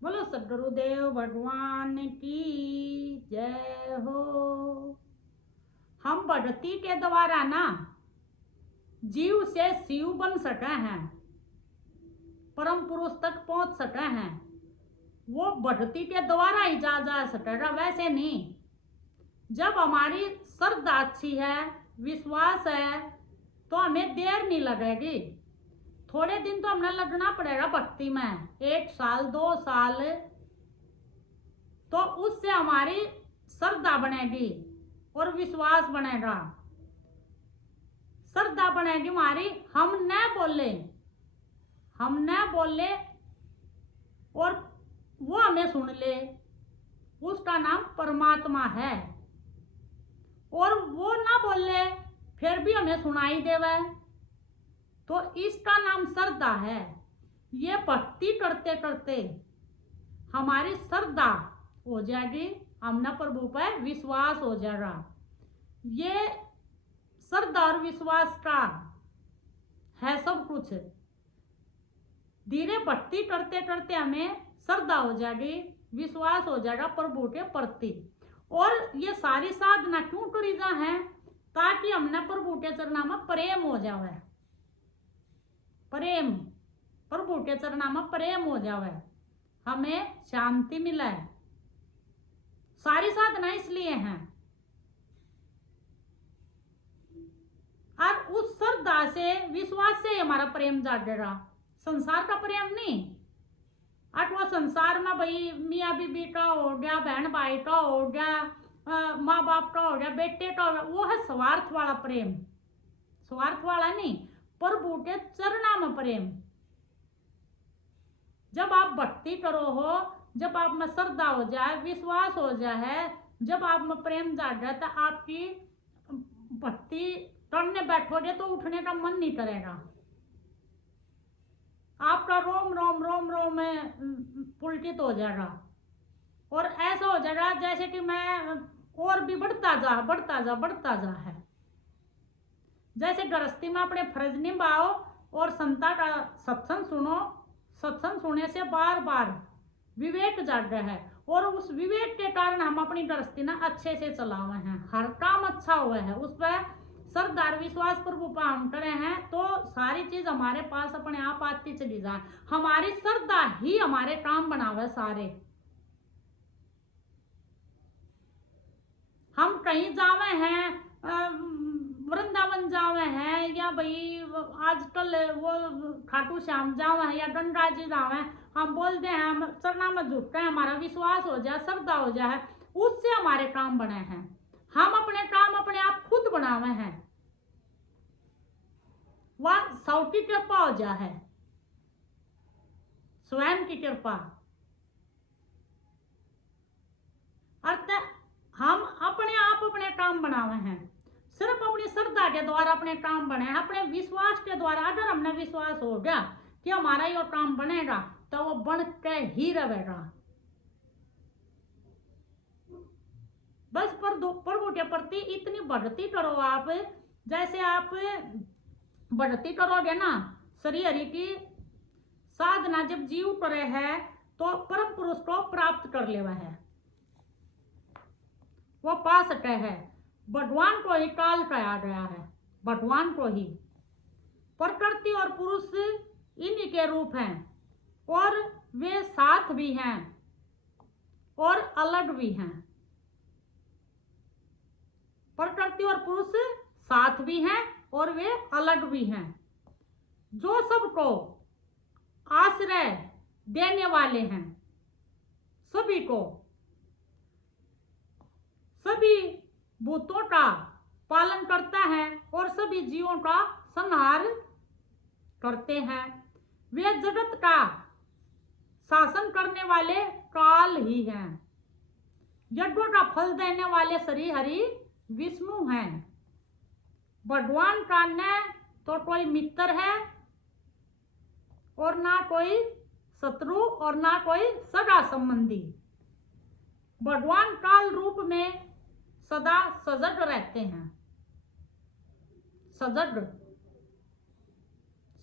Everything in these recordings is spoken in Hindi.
बोलो सदगुरुदेव भगवान की जय हो। हम बढ़ती के द्वारा ना जीव से शिव बन सके हैं, परम पुरुष तक पहुंच सके हैं। वो बढ़ती के द्वारा ही जा सकेगा, वैसे नहीं। जब हमारी श्रद्धा अच्छी है, विश्वास है, तो हमें देर नहीं लगेगी। थोड़े दिन तो हमें लगना पड़ेगा भक्ति में, 1 साल 2 साल, तो उससे हमारी श्रद्धा बनेगी और विश्वास बनेगा। श्रद्धा बनेगी हमारी, हम न बोले और वो हमें सुन ले, उसका नाम परमात्मा है। और वो ना बोले फिर भी हमें सुनाई देवे, तो इसका नाम श्रद्धा है। ये भक्ति करते करते हमारी श्रद्धा हो जाएगी, हमने प्रभु पर विश्वास हो जाएगा। ये श्रद्धा और विश्वास का है सब कुछ। धीरे भक्ति करते करते हमें श्रद्धा हो जाएगी, विश्वास हो जाएगा प्रभु के प्रति। और ये सारी साधना क्यों करी जा है? ताकि हमने प्रभु के चरणा में प्रेम हो जावे। प्रेम, प्रभु के चरणा में प्रेम हो जावे, हमें शांति मिले। सारी साधना इसलिए हैं। और उस श्रद्धा से, विश्वास से हमारा प्रेम जागेगा, संसार का प्रेम नहीं। वो संसार में भाई मियाँ बीबी का हो गया, बहन भाई का हो गया, माँ बाप का हो गया, बेटे का हो गया, वो है स्वार्थ वाला प्रेम। स्वार्थ वाला नहीं, प्रभु के चरणा में प्रेम। जब आप भक्ति करो हो, जब आप में श्रद्धा हो जाए, विश्वास हो जाए, जब आप में प्रेम जागे, तो आपकी भक्ति करने बैठोगे तो उठने का मन नहीं करेगा। आपका रोम रोम रोम रोम में पुलकित हो जाएगा। और ऐसा हो जाएगा जैसे कि मैं और भी बढ़ता जा है। जैसे गृहस्थी में अपने फर्ज निभाओ और संता का सत्संग सुनो। सत्संग सुनने से बार बार विवेक जाग है, और उस विवेक के कारण हम अपनी गृहस्थी ना अच्छे से चलावे हैं, हर काम अच्छा हुआ है। उस पर श्रद्धा विश्वास प्रभु पर हम करे हैं, तो सारी चीज हमारे पास अपने आप आती चली जाए। हमारी श्रद्धा ही हमारे काम बनावे सारे। हम कहीं जावे हैं, वृंदावन जावे हैं, या भाई आजकल वो खाटू श्याम जावे हैं, या गंगा जी जावे हैं, हम बोलते हैं, हम चरना में झुकते हैं, हमारा विश्वास हो जाए, श्रद्धा हो जाए, उससे हमारे काम बने हैं। हम अपने काम अपने आप खुद बनावे हैं, वह सौ की कृपा हो जा है, स्वयं की कृपा। अर्थ हम अपने आप अपने काम बनावे हैं, सिर्फ अपनी श्रद्धा के द्वारा अपने काम बने हैं, अपने विश्वास के द्वारा। अगर हमने विश्वास हो गया कि हमारा ये काम बनेगा, तो वो बन के ही रहेगा। बस प्रभु के प्रति इतनी भक्ति करो आप। जैसे आप भक्ति करोगे ना, श्री हरि की साधना जब जीव करे है, तो परम पुरुष को प्राप्त कर लेवा है, वो पा सके है। भगवान को ही काल कहा गया है, भगवान को ही। प्रकृति और पुरुष इन्हीं के रूप हैं, और वे साथ भी हैं और अलग भी हैं। प्रकृति और पुरुष साथ भी हैं और वे अलग भी हैं। जो सबको आश्रय देने वाले हैं, सभी को, सभी भूतों का पालन करता है और सभी जीवों का संहार करते हैं। वे जगत का शासन करने वाले काल ही हैं। यज्ञों का फल देने वाले श्री हरि विष्णु हैं। भगवान का न तो कोई मित्र है, और ना कोई शत्रु, और ना कोई सगा संबंधी। भगवान काल रूप में सदा सजग रहते हैं।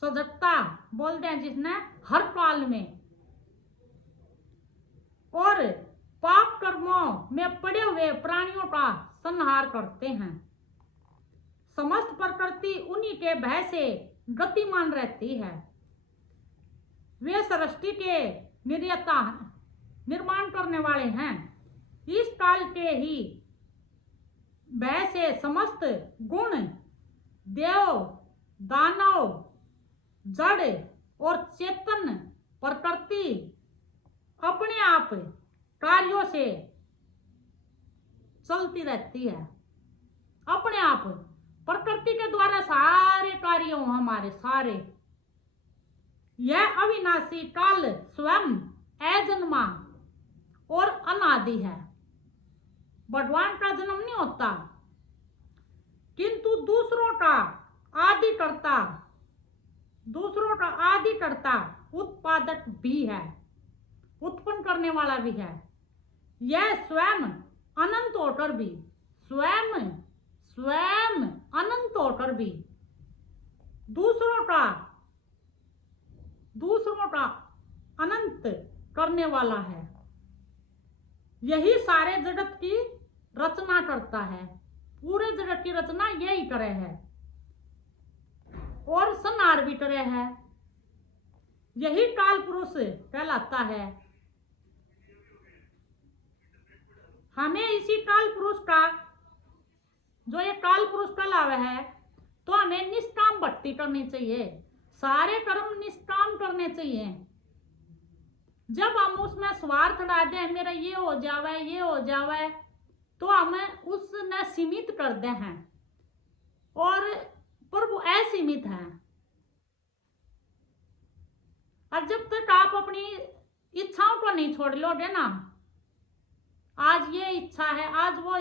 सजगता बोलते हैं जिसने हर काल में। और पाप कर्मों में पड़े हुए प्राणियों का संहार करते हैं। समस्त प्रकृति उन्हीं के भय से गतिमान रहती है। वे सृष्टि के निर्यता निर्माण करने वाले हैं। इस काल के ही भय से समस्त गुण, देव, दानव, जड़ और चेतन प्रकृति अपने आप कार्यों से चलती रहती है। अपने आप प्रकृति के द्वारा सारे कार्य हमारे सारे। यह अविनाशी काल स्वयं अजन्मा और अनादि है। भगवान का जन्म नहीं होता, किंतु दूसरों का आदि करता उत्पादक भी है, उत्पन्न करने वाला भी है। यह स्वयं अनंत होकर भी स्वयं अनंत होकर भी दूसरों का अनंत करने वाला है। यही सारे जगत की रचना करता है। पूरे जगत की रचना यही करे है और संहार भी करे है। यही काल पुरुष कहलाता है। हमें इसी काल पुरुष का, जो ये काल पुरुष कहलावे है, तो हमें निष्काम भक्ति करनी चाहिए। सारे कर्म निष्काम करने चाहिए। जब हम उसमें स्वार्थ डाल दें, मेरा ये हो जावे, तो हमें उसने सीमित कर दे हैं और प्रभु असीमित है। और जब तक आप अपनी इच्छाओं को नहीं छोड़ लोगे ना, आज ये इच्छा है, आज वो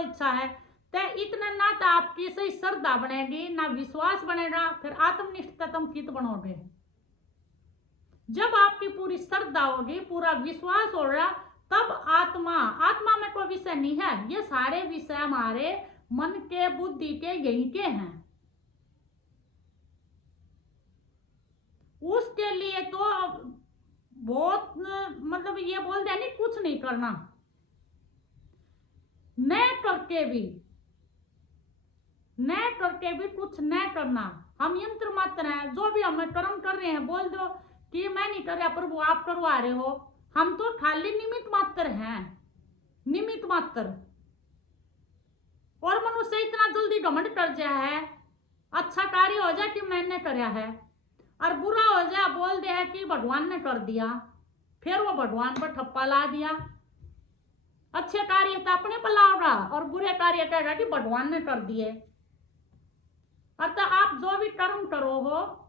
इच्छा है, तो इतने ना तो आपकी सही श्रद्धा बनेगी, ना विश्वास बनेगा, फिर आत्मनिष्ठ तुम चित बनोगे। जब आपकी पूरी श्रद्धा होगी, पूरा विश्वास होगा, तब आत्मा में कोई विषय नहीं है। ये सारे विषय हमारे मन के, बुद्धि के, यही के हैं। उसके लिए तो बहुत मतलब ये बोल दे नहीं, कुछ नहीं करना, न करके भी कुछ न करना। हम यंत्र मात्र हैं। जो भी हम कर्म कर रहे हैं, बोल दो कि मैं नहीं कर रहा प्रभु, आप करवा रहे हो। हम तो खाली निमित्त मात्र हैं, निमित्त मात्र। और मनुष्य इतना जल्दी घमंड कर जाए है, अच्छा कार्य हो जाए कि मैंने कराया है, और बुरा हो जाए बोल दे है कि भगवान ने कर दिया, फिर वो भगवान पर ठप्पा ला दिया। अच्छे कार्य तो अपने पर लाओगा और बुरे कार्य कहेगा कि भगवान ने कर दिए। अतः आप जो भी कर्म करो हो,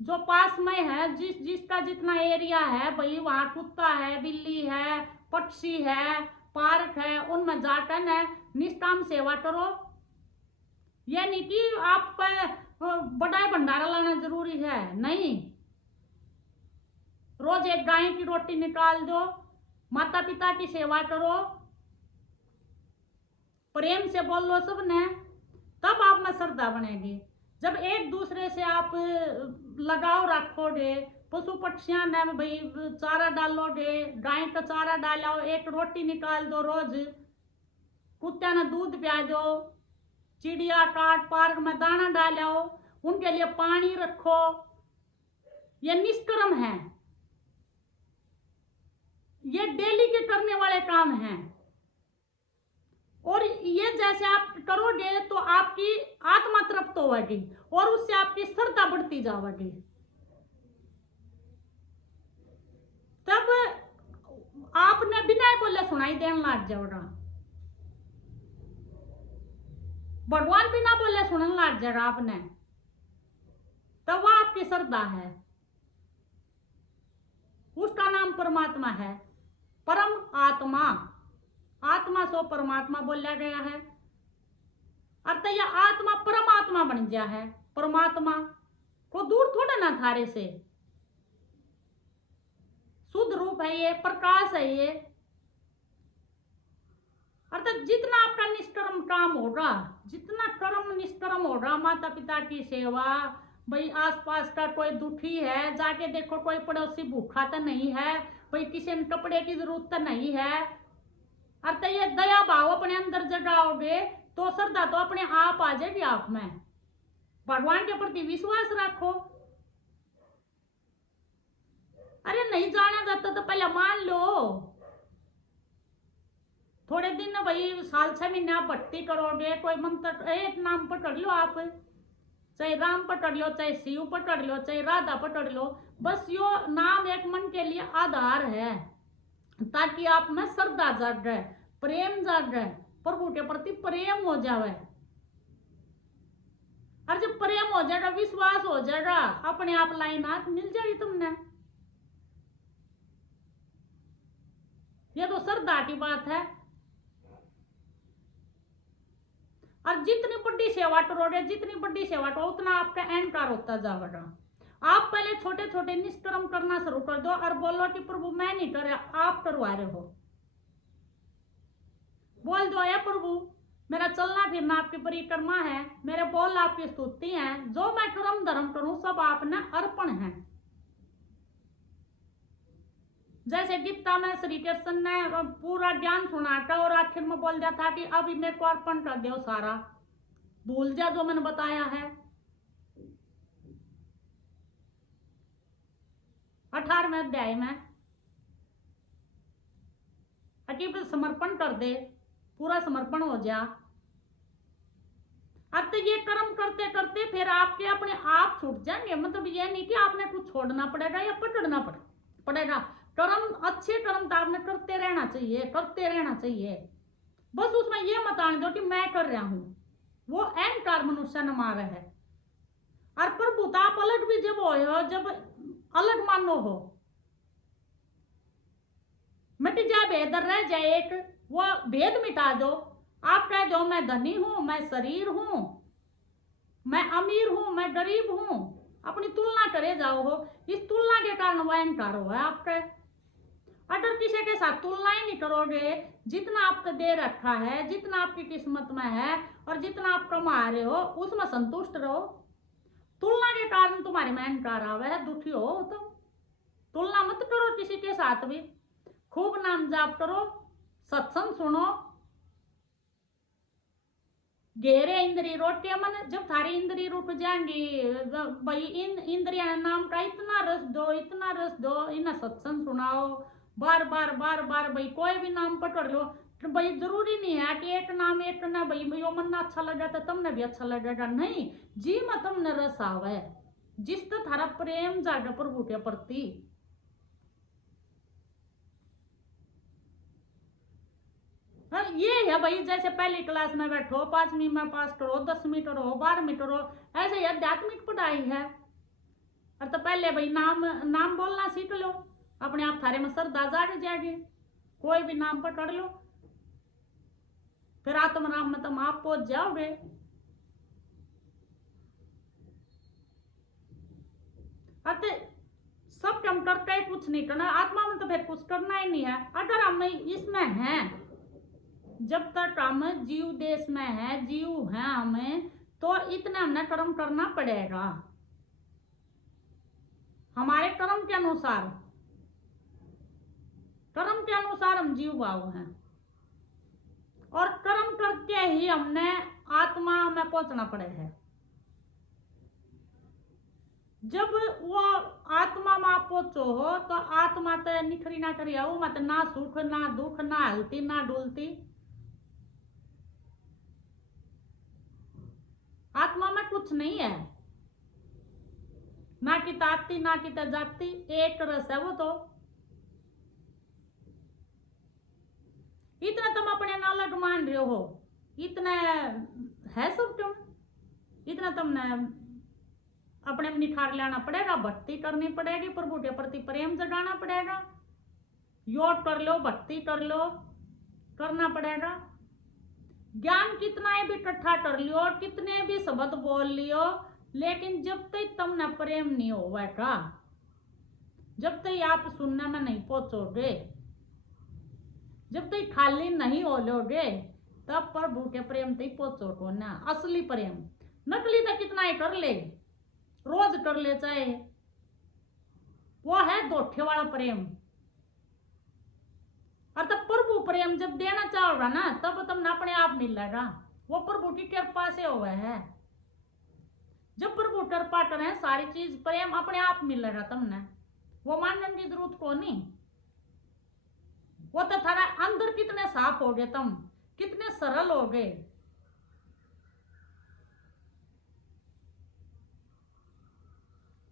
जो पास में है, जिसका जितना एरिया है भाई, वहां कुत्ता है, बिल्ली है, पक्षी है, पार्क है, उनमें जाकर न निष्काम सेवा करो। यह नहीं कि आप बड़ा भंडारा लाना जरूरी है, नहीं। रोज एक गाय की रोटी निकाल दो, माता पिता की सेवा करो, प्रेम से बोलो सबने, तब आप में श्रद्धा बनेगी। जब एक दूसरे से आप लगाव रखोगे, पशु पक्षियां ने भाई चारा डालोगे, गाय का चारा डालो, एक रोटी निकाल दो रोज, कुत्ते ने दूध पिया दो, चिड़िया काट पार्क में दाना डालो, उनके लिए पानी रखो, ये निष्कर्म है। ये डेली के करने वाले काम हैं। और ये जैसे आप करोगे तो आपकी आत्मा तृप्त होगी और उससे आपकी श्रद्धा बढ़ती जाएगी। तब आपने बिना बोले सुनाई देने लग जाएगा, भगवान बिना बोले सुनने लग जाएगा आपने, तब वह आपकी श्रद्धा है। उसका नाम परमात्मा है। परम आत्मा, आत्मा सो परमात्मा बोला गया है। अर्थात यह आत्मा परमात्मा बन गया है। परमात्मा को दूर थोड़ा ना थारे से, शुद्ध रूप है ये, प्रकाश है ये। अर्थात जितना आपका निष्कर्म काम होगा, जितना कर्म निष्कर्म होगा, माता पिता की सेवा, भाई आसपास का कोई दुखी है, जाके देखो कोई पड़ोसी भूखा तो नहीं है, भाई किसी ने कपड़े की जरूरत तो नहीं है। और तो ये दया भाव अपने अंदर जगाओगे तो श्रद्धा तो अपने आप आ जाएगी आप में। भगवान के प्रति विश्वास रखो। अरे नहीं जाना जाता तो पहले मान लो। थोड़े दिन ना भाई, साल 6 महीने आप भक्ति करोगे, कोई मंत्र एक नाम पकड़ लो आप, चाहे राम पकड़ लो, चाहे शिव पकड़ लो, चाहे राधा पकड़ लो। बस यो नाम एक मन के लिए आधार है, ताकि आप में श्रद्धा जाग जाए, प्रेम जाग जाए, प्रभु के प्रति प्रेम हो जाए। और जब प्रेम हो जाएगा, विश्वास हो जाएगा, अपने आप लाइन हाथ मिल जाएगी तुमने। ये तो श्रद्धा की बात है। और जितनी बड़ी सेवा करोगे, जितनी बड़ी सेवा करो, उतना आपका अहंकार होता जाएगा। आप पहले छोटे छोटे निष्कर्म करना शुरू कर दो और बोलो कि प्रभु मैं नहीं कर रहा, आप करवा रहे हो। बोल दो, ये प्रभु मेरा चलना फिरना आपकी परिक्रमा है, मेरे बोल आपकी स्तुति है, जो मैं कर्म धर्म करूं सब आपने अर्पण है। जैसे गीता में श्री कृष्ण ने पूरा ज्ञान सुनाता और आखिर में बोल दिया था कि अब मेरे को अर्पण कर दो, सारा भूल जा जो मैंने बताया है। 18वें अध्याय में अकीब समर्पण कर दे, पूरा समर्पण हो जा। अब तो ये कर्म करते करते फिर आपके अपने आप छूट जाएंगे। मतलब ये नहीं कि आपने कुछ छोड़ना पड़ेगा या पकड़ना पड़ेगा। कर्म, अच्छे कर्म तो आपने करते रहना चाहिए, करते रहना चाहिए। बस उसमें ये मत आने दो कि मैं कर रहा हूं, वो अहंकार मनुष्य न मार है। और प्रभुता आप अलग भी जब हो, जब अलग मानो हो, मिट जाए भेद, रह जाए एक, वो भेद मिटा दो। आप कह दो मैं धनी हूं, मैं शरीर हूं, मैं अमीर हूं, मैं गरीब हूं, अपनी तुलना करे जाओ हो। इस तुलना के कारण वह अहंकार हो है आपका। अगर किसी के साथ तुलना ही नहीं करोगे, जितना आपको दे रखा है, जितना आपकी किस्मत में है और जितना आप कमा रहे हो उसमें संतुष्ट रहो। तुलना के कारण तुम्हारे में अहंकार आवे है, दुखी हो तो तुलना मत करो किसी के साथ भी। खूब नाम जाप करो, सत्संग सुनो, गहरे इंद्रिय रोटे मन। जब थारी इंद्रिय रुक जाएंगी, भाई इन इंद्रिया नाम का इतना रस दो, इतना रस दो, इन्हें सत्संग सुनाओ बार बार बार बार। भाई कोई भी नाम पकड़ लो, भाई जरूरी नहीं है कि एक नाम एक ना, भाई यो मन अच्छा लगा तो तुमने भी अच्छा लगेगा, नहीं। जी में तुमने रस आवे, जिस तो थारा प्रेम जागे प्रभु के प्रति। ये है भाई, जैसे पहली क्लास में बैठो, 5वीं में पास करो, 10वीं करो, 12वीं करो, ऐसे ही आध्यात्मिक पढ़ाई है। और तो पहले भाई नाम बोलना सीख लो, अपने आप थारे में श्रद्धा जाग जाएगी। कोई भी नाम पकड़ लो, फिर आत्म नाम में तुम आप पहुंच जाओगे। अतः सब कम करके कुछ नहीं करना, आत्मा में तो फिर कुछ करना ही नहीं है। अगर हम इसमें हैं, जब तक हम जीव देश में है, जीव है हमें, तो इतना हमने कर्म करना पड़ेगा हमारे कर्म के अनुसार। कर्म के अनुसार हम जीव भाव हैं, और कर्म करके ही हमने आत्मा में पहुंचना पड़े है। जब वो आत्मा में आप पहुंचो हो तो आत्मा तो निखरी ना करी आओ मत, ना सुख ना दुख, ना हलती ना डुलती। आत्मा में कुछ नहीं है, ना कि ताती ना कि जाती, एक रस है वो। तो इतना तुम अपने ना अलग मान रहे हो, इतना है सब तुम, इतना तुमने अपने में निखार लेना पड़ेगा, भक्ति करनी पड़ेगी, प्रभु के प्रति प्रेम जगाना पड़ेगा, योग कर लो, भक्ति कर लो, करना पड़ेगा। ज्ञान कितना ही भी इकट्ठा कर लियो, कितने भी शब्द बोल लियो, लेकिन जब तक तुमने प्रेम नहीं होगा, जब तक आप सुनने में नहीं पहुंचोगे, जब तक खाली नहीं हो लोगे, तब प्रभु के प्रेम तक पहुंचोगे ना। असली प्रेम, नकली तो कितना ही कर ले, रोज कर ले चाहे, वो है दोठे वाला प्रेम। और तब प्रभु प्रेम जब देना चाहोगा ना, तब तुमने अपने आप मिलेगा। वो प्रभु की कृपा से हुआ है। जब प्रभु कृपा करें सारी चीज प्रेम अपने आप मिलेगा तुमने। वो मानने की जरूरत को नहीं। वो तो थारा अंदर कितने साफ हो गए, तुम कितने सरल हो गए।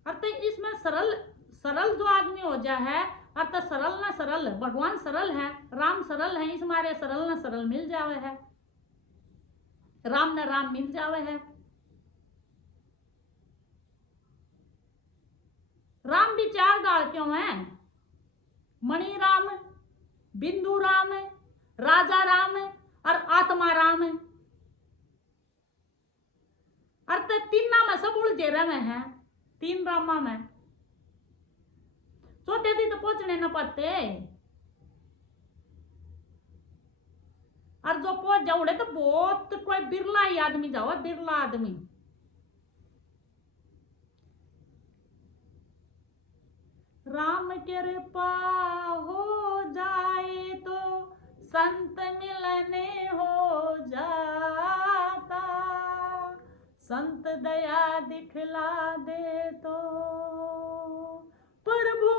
अर्थात इसमें सरल सरल जो आदमी हो जाए है, अर्थात सरल ना सरल, भगवान सरल है, राम सरल है, इस मारे सरल ना सरल मिल जावे है, राम ना राम मिल जावे है। राम भी चार गाल क्यों है? मणि राम, बिंदु राम, राजा राम और आत्मा राम। अर्थात तीन नाम है, सब उलझे रहे हैं तीन रामा में। छोटे दी तो पहुंचने न पाते, और जो पहुंच जाओ तो बहुत कोई बिरला ही आदमी जाओ, बिरला आदमी। राम कृपा हो जाए तो संत मिलने हो जाता, संत दया दिखला दे तो प्रभु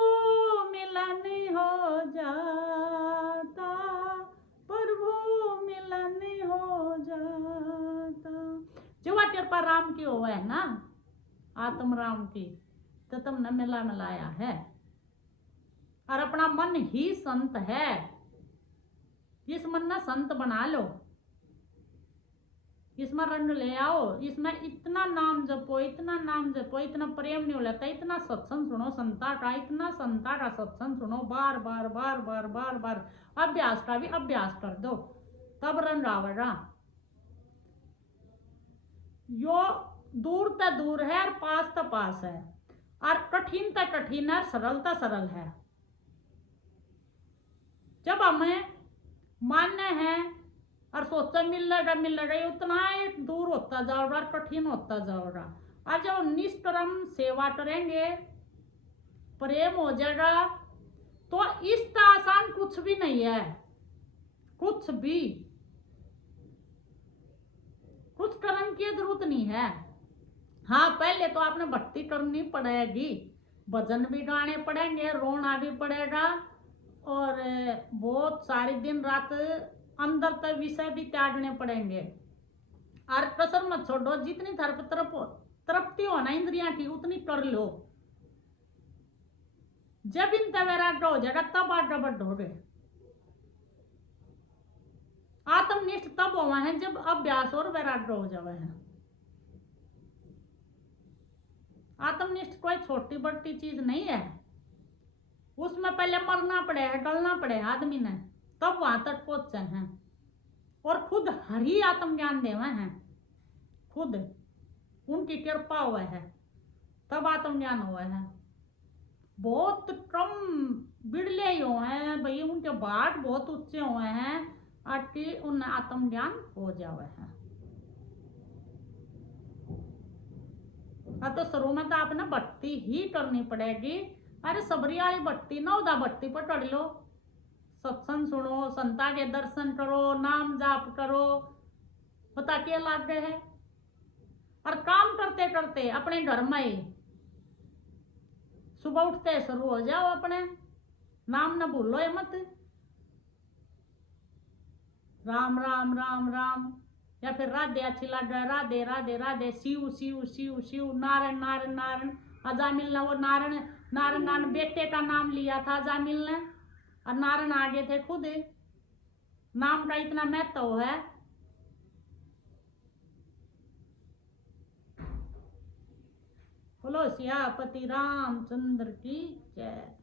मिलन हो जाता, प्रभु मिलन हो जाता। जो कृपा राम की हो है ना, आत्म राम की, तो तुमने मिला मिलाया है। और अपना मन ही संत है, इस मन ना संत बना लो, इसमें रंग ले आओ, इसमें इतना नाम जपो, इतना नाम जपो, इतना प्रेम नहीं लगता, इतना सत्संग सुनो संता का, इतना संता का सत्संग सुनो, बार बार बार बार बार बार अभ्यास का भी अभ्यास कर दो, तब रंग आवेगा। यो दूर तक दूर है और पास तक पास है, और कठिन तक कठिन है, सरल तक सरल है। जब हमें मानना है और सोचा मिल रहा उतना ही दूर होता जाओगा, कठिन होता जाओगा। और जब निष्कर्म सेवा करेंगे, प्रेम हो जाएगा, तो इस आसान कुछ भी नहीं है, कुछ भी, कुछ करने की जरूरत नहीं है। हाँ, पहले तो आपने भक्ति करनी पड़ेगी, भजन भी गाने पड़ेंगे, रोना भी पड़ेगा, और बहुत सारी दिन रात अंदर तक विषय भी त्यागने पड़ेंगे। और कसर मत छोड़ो, जितनी तृप्ति होना इंद्रियां की उतनी कर लो। जब इन वैराग्य हो जाएगा तब आगे बढ़ोगे। आत्मनिष्ठ तब हुआ है जब अभ्यास और वैराग्य हो जावे है। आत्मनिष्ठ कोई छोटी बड़ी चीज नहीं है, उसमें पहले मरना पड़े है, गलना पड़े है आदमी ने, तब वहां तक पहुंचे हैं। और खुद हरि आत्मज्ञान देवे हैं, खुद उनकी कृपा हुआ है, तब आत्मज्ञान हुआ है। बहुत कम बिरले ही हुए हैं भाई, उनके बाट बहुत ऊंचे हुए हैं कि उन्हें आत्मज्ञान हो जावे है। तो शुरू में तो आपने भक्ति ही करनी पड़ेगी। अरे सबरी वाली भक्ति ना, उदा भक्ति पर कर लो, सत्संग सुनो, संता के दर्शन करो, नाम जाप करो, पता क्या लाभ है। और काम करते करते अपने घर में ही सुबह उठते शुरू हो जाओ, अपने नाम न भूलो ये मत, राम राम राम राम, या फिर राधे अच्छी लग रहा है, राधे राधे राधे, शिव शिव शिव शिव, नारायण नारायण नारायण। अजामिल ने वो नारायण नारायण नारायण बेटे का नाम लिया था अजामिल ने, और नारायण आगे थे खुद। नाम का इतना महत्व है। बोलो सियापति रामचंद्र की जय।